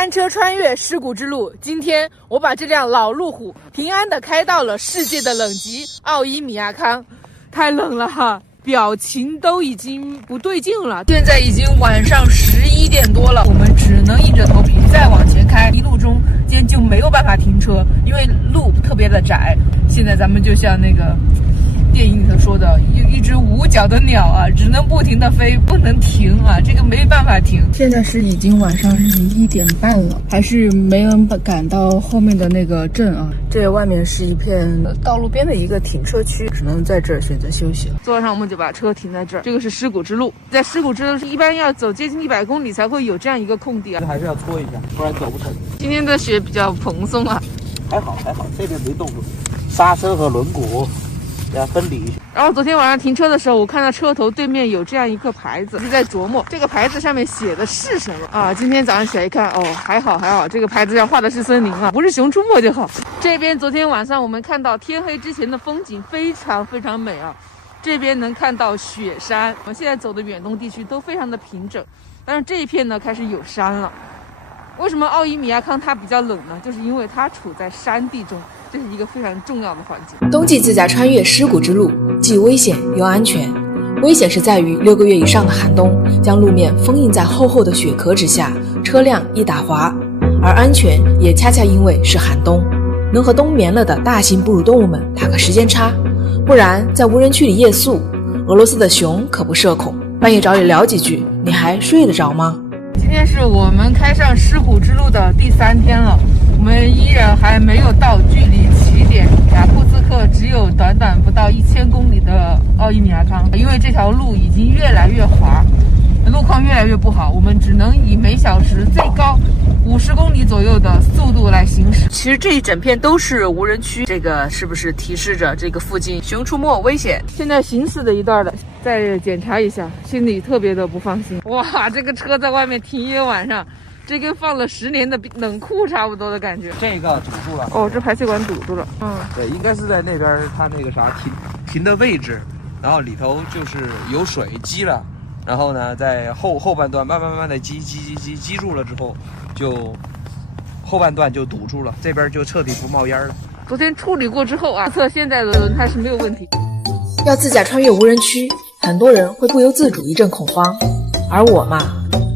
单车穿越尸骨之路，今天我把这辆老路虎平安的开到了世界的冷极奥伊米亚康。太冷了哈，表情都已经不对劲了。现在已经晚上11点多了，我们只能硬着头皮再往前开，一路中间就没有办法停车，因为路特别的窄。现在咱们就像那个电影里头说的，一只无脚的鸟啊，只能不停的飞，不能停啊，这个没办法停。现在是已经晚上11点半了，还是没人赶到后面的那个镇啊。这外面是一片道路边的一个停车区，只能在这儿选择休息了。昨晚上我们就把车停在这儿，这个是尸骨之路，在尸骨之路是一般要走接近100公里才会有这样一个空地啊，还是要搓一下，不然走不成。今天的雪比较蓬松啊，还好，这边没冻住，刹车和轮毂要分离。然后昨天晚上停车的时候，我看到车头对面有这样一个牌子，是在琢磨这个牌子上面写的是什么啊？今天早上起来一看，哦，还好，这个牌子上画的是森林啊，不是熊出没就好。这边昨天晚上我们看到天黑之前的风景非常非常美啊，这边能看到雪山。我们现在走的远东地区都非常的平整，但是这一片呢开始有山了。为什么奥伊米亚康它比较冷呢？就是因为它处在山地中，这是一个非常重要的环境。冬季自驾穿越尸骨之路，既危险又安全。危险是在于6个月以上的寒冬，将路面封印在厚厚的雪壳之下，车辆易打滑；而安全也恰恰因为是寒冬，能和冬眠了的大型哺乳动物们打个时间差。不然在无人区里夜宿，俄罗斯的熊可不社恐，半夜找你聊几句，你还睡得着吗？今天是我们开上尸骨之路的第3天了，我们依然还没有到距离起点雅库茨克只有短不到1000公里的奥伊米亚康，因为这条路已经越来越滑，路况越来越不好，我们只能以每小时最高50公里左右的速度来行驶。其实这一整片都是无人区，这个是不是提示着这个附近熊出没危险？现在行驶的一段的再检查一下，心里特别的不放心。哇，这个车在外面停一个晚上，这跟放了10年的冷库差不多的感觉。这个堵住了。哦，这排气管堵住了。对，应该是在那边它那个啥停的位置，然后里头就是有水积了，然后呢在后半段慢慢的积住了之后，就后半段就堵住了，这边就彻底不冒烟了。昨天处理过之后啊，测现在的轮胎是没有问题。要自驾穿越无人区，很多人会不由自主一阵恐慌，而我嘛，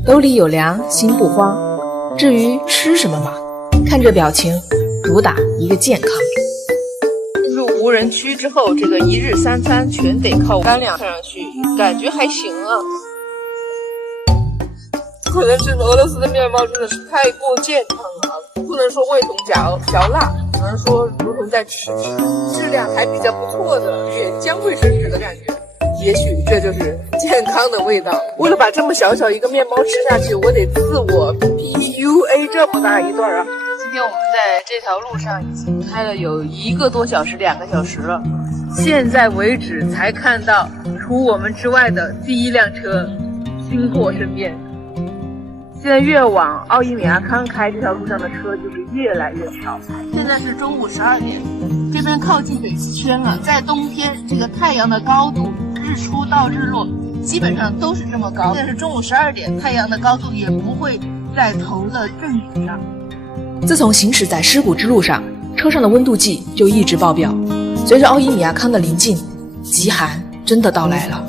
兜里有粮，心不慌。至于吃什么嘛，看这表情，主打一个健康。进入无人区之后，这个1日3餐全得靠干粮，看上去感觉还行啊。可能是俄罗斯的面包真的是太过健康了，不能说味同嚼蜡，只能说如同在吃质量还比较不错的原浆卫生纸的感觉。也许这就是健康的味道。为了把这么小一个面包吃下去，我得自我 PUA 这么大一段啊。今天我们在这条路上已经开了有1个多小时2个小时了，现在为止才看到除我们之外的第1辆车经过身边。现在越往奥伊米亚康开，这条路上的车就是越来越少。现在是中午12点，这边靠近北极圈了。在冬天，这个太阳的高度，日出到日落，基本上都是这么高。现在是中午12点，太阳的高度也不会在头的正顶上。自从行驶在尸骨之路上，车上的温度计就一直爆表。随着奥伊米亚康的临近，极寒真的到来了。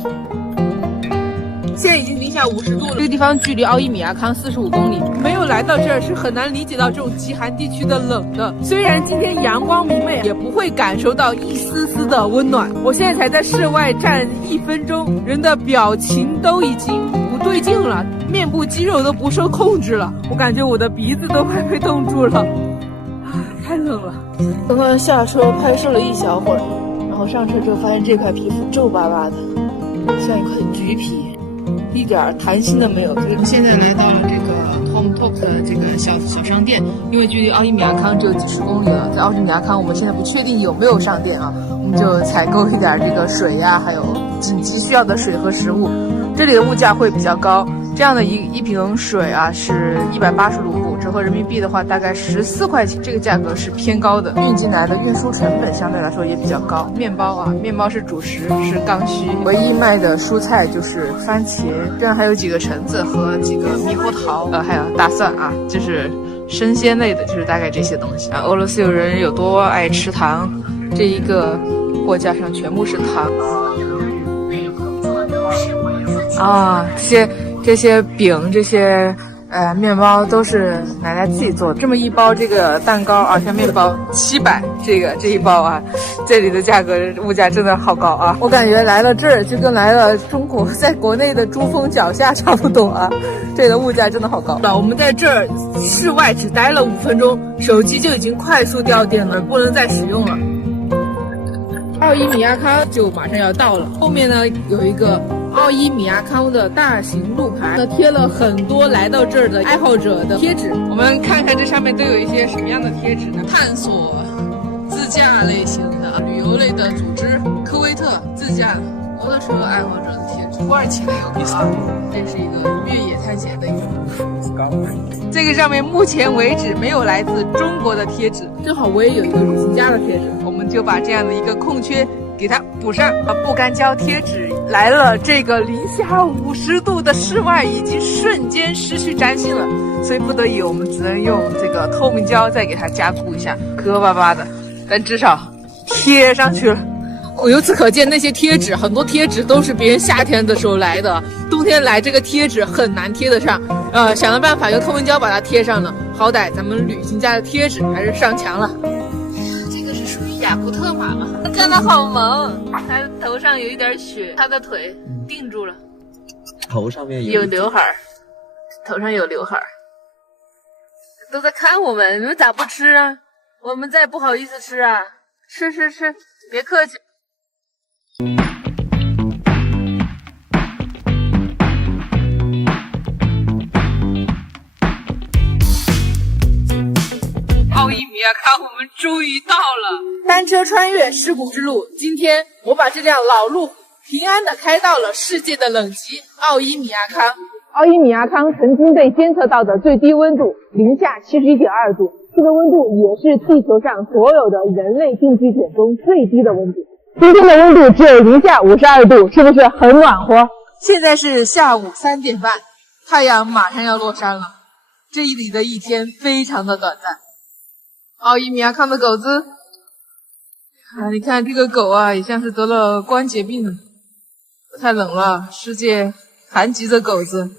现在已经零下50度了，这个地方距离奥伊米亚康45公里，没有来到这儿是很难理解到这种极寒地区的冷的。虽然今天阳光明媚，也不会感受到一丝丝的温暖。我现在才在室外站1分钟，人的表情都已经不对劲了，面部肌肉都不受控制了，我感觉我的鼻子都快被冻住了，太冷了。刚刚下车拍摄了1小会儿，然后上车之后发现这块皮肤皱巴巴的，像一块橘皮，一点弹性都没有。现在来到了这个 Tom Talk 的这个小商店，因为距离奥伊米亚康只有几十公里了，在奥伊米亚康我们现在不确定有没有商店啊，我们就采购一点这个水呀，还有紧急需要的水和食物。这里的物价会比较高，这样的一瓶水啊是180卢布，折合人民币的话大概14块钱，这个价格是偏高的。运进来的运输成本相对来说也比较高。面包是主食，是刚需。唯一卖的蔬菜就是番茄，这样还有几个橙子和几个猕猴桃，还有大蒜啊，就是生鲜类的，就是大概这些东西。啊，俄罗斯人有多爱吃糖，这一个货架上全部是糖。啊，这些饼，这些面包都是奶奶自己做的。这么一包这个蛋糕啊，像面包700，这一包啊，这里的价格物价真的好高啊！我感觉来了这儿就跟来了中国，在国内的珠峰脚下差不多啊，这里的物价真的好高。我们在这儿室外只待了5分钟，手机就已经快速掉电了，不能再使用了。奥伊米亚康就马上要到了，后面呢有一个奥伊米亚康的大型路牌，贴了很多来到这儿的爱好者的贴纸。我们看看这上面都有一些什么样的贴纸呢？探索自驾类型的、旅游类的组织，科威特自驾摩托车爱好者的贴纸，土耳其的有个啊，这是一个越野探险的一个。这个上面目前为止没有来自中国的贴纸，正好我也有一个旅行家的贴纸，我们就把这样的一个空缺给它补上。不干胶贴纸来了，这个零下50度的室外已经瞬间失去粘性了，所以不得已我们只能用这个透明胶再给它加固一下，磕巴巴的，但至少贴上去了。由此可见，那些贴纸很多贴纸都是别人夏天的时候来的，冬天来这个贴纸很难贴得上。想了办法用透明胶把它贴上了，好歹咱们旅行家的贴纸还是上墙了。这个是属于雅库特马吗？真的好萌，他头上有一点雪，他的腿定住了，头上面有刘海儿，头上有刘海儿，都在看我们，你们咋不吃啊？我们再不好意思吃啊，吃，别客气。奥伊米亚康，我们终于到了！单车穿越尸谷之路，今天我把这辆老路平安的开到了世界的冷极奥伊米亚康。奥伊米亚康曾经被监测到的最低温度零下71.2度，这个温度也是地球上所有的人类定居点中最低的温度。今天的温度只有零下52度，是不是很暖和？现在是下午3点半，太阳马上要落山了。这里的一天非常的短暂。奥伊米亚康的狗子啊，你看这个狗啊，也像是得了关节病，太冷了，世界寒极的狗子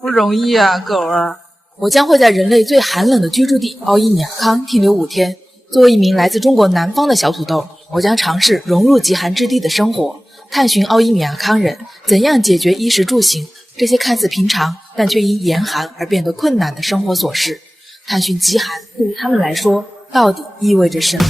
不容易啊，狗啊。我将会在人类最寒冷的居住地奥伊米亚康停留5天。作为一名来自中国南方的小土豆，我将尝试融入极寒之地的生活，探寻奥伊米亚康人怎样解决衣食住行这些看似平常但却因严寒而变得困难的生活琐事，探寻极寒对于他们来说到底意味着什么。